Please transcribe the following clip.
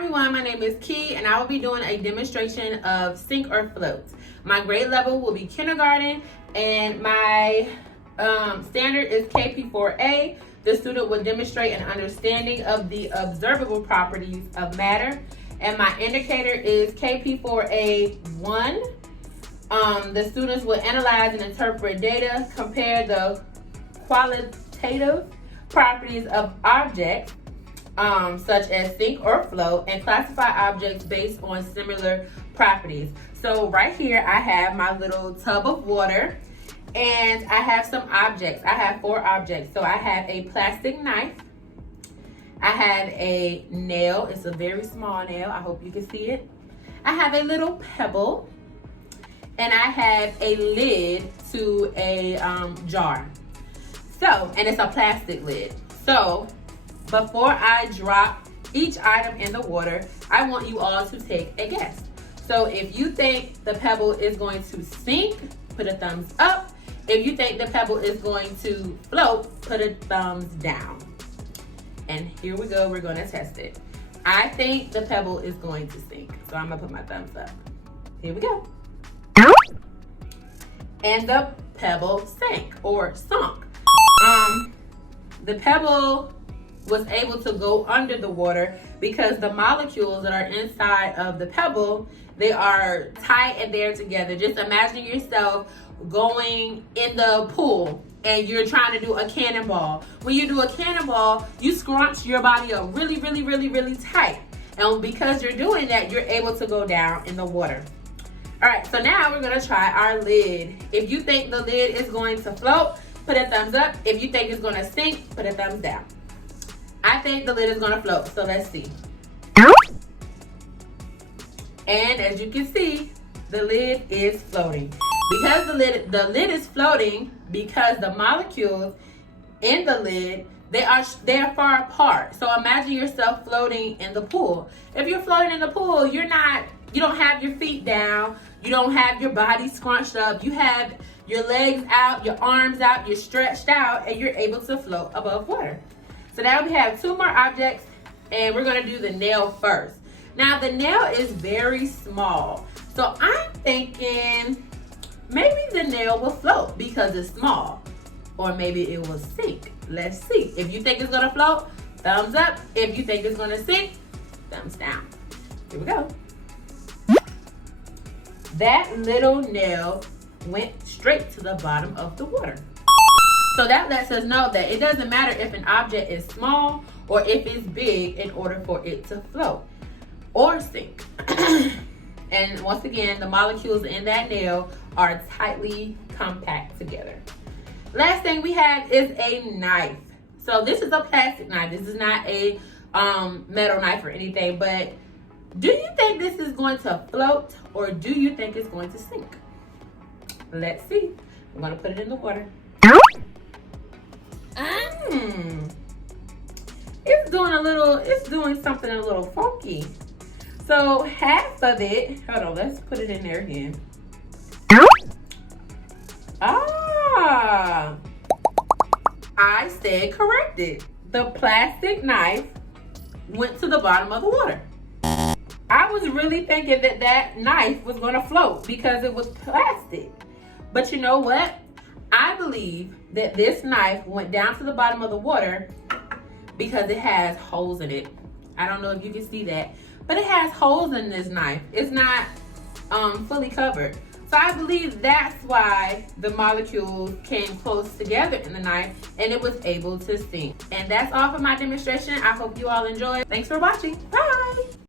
everyone, my name is Key and I will be doing a demonstration of sink or float. My grade level will be kindergarten and my standard is KP4A. The student will demonstrate an understanding of the observable properties of matter, and my indicator is KP4A1. The students will analyze and interpret data, compare the qualitative properties of objects such as sink or float, and classify objects based on similar properties. So right here I have my little tub of water and I have some objects. I have 4 objects. So I have a plastic knife, I have a nail, it's a very small nail, I hope you can see it. I have a little pebble, and I have a lid to a jar. So, and it's a plastic lid. So, before I drop each item in the water, I want you all to take a guess. So if you think the pebble is going to sink, put a thumbs up. If you think the pebble is going to float, put a thumbs down. And here we go, we're gonna test it. I think the pebble is going to sink, so I'm gonna put my thumbs up. Here we go. And the pebble sank or sunk. The pebble was able to go under the water because the molecules that are inside of the pebble, they are tight and they're together. Just imagine yourself going in the pool and you're trying to do a cannonball. When you do a cannonball, you scrunch your body up really tight. And because you're doing that, you're able to go down in the water. All right, so now we're gonna try our lid. If you think the lid is going to float, put a thumbs up. If you think it's gonna sink, put a thumbs down. I think the lid is gonna float, so let's see. And as you can see, the lid is floating. Because the lid is floating, because the molecules in the lid, they are far apart. So imagine yourself floating in the pool. If you're floating in the pool, you don't have your feet down, you don't have your body scrunched up, you have your legs out, your arms out, you're stretched out, and you're able to float above water. So now we have 2 more objects, and we're gonna do the nail first. Now the nail is very small, so I'm thinking maybe the nail will float because it's small, or maybe it will sink. Let's see. If you think it's gonna float, thumbs up. If you think it's gonna sink, thumbs down. Here we go. That little nail went straight to the bottom of the water. So that lets us know that it doesn't matter if an object is small or if it's big in order for it to float or sink. And once again, the molecules in that nail are tightly compact together. Last thing we have is a knife. So this is a plastic knife. This is not a metal knife or anything, but do you think this is going to float or do you think it's going to sink? Let's see. I'm gonna put it in the water. It's doing something a little funky. So half of it, hold on, let's put it in there again. I stand corrected. The plastic knife went to the bottom of the water. I was really thinking that knife was gonna float because it was plastic. But you know what? I believe that this knife went down to the bottom of the water because it has holes in it. I don't know if you can see that, but it has holes in this knife. It's not fully covered. So I believe that's why the molecules came close together in the knife and it was able to sink. And that's all for my demonstration. I hope you all enjoyed. Thanks for watching. Bye.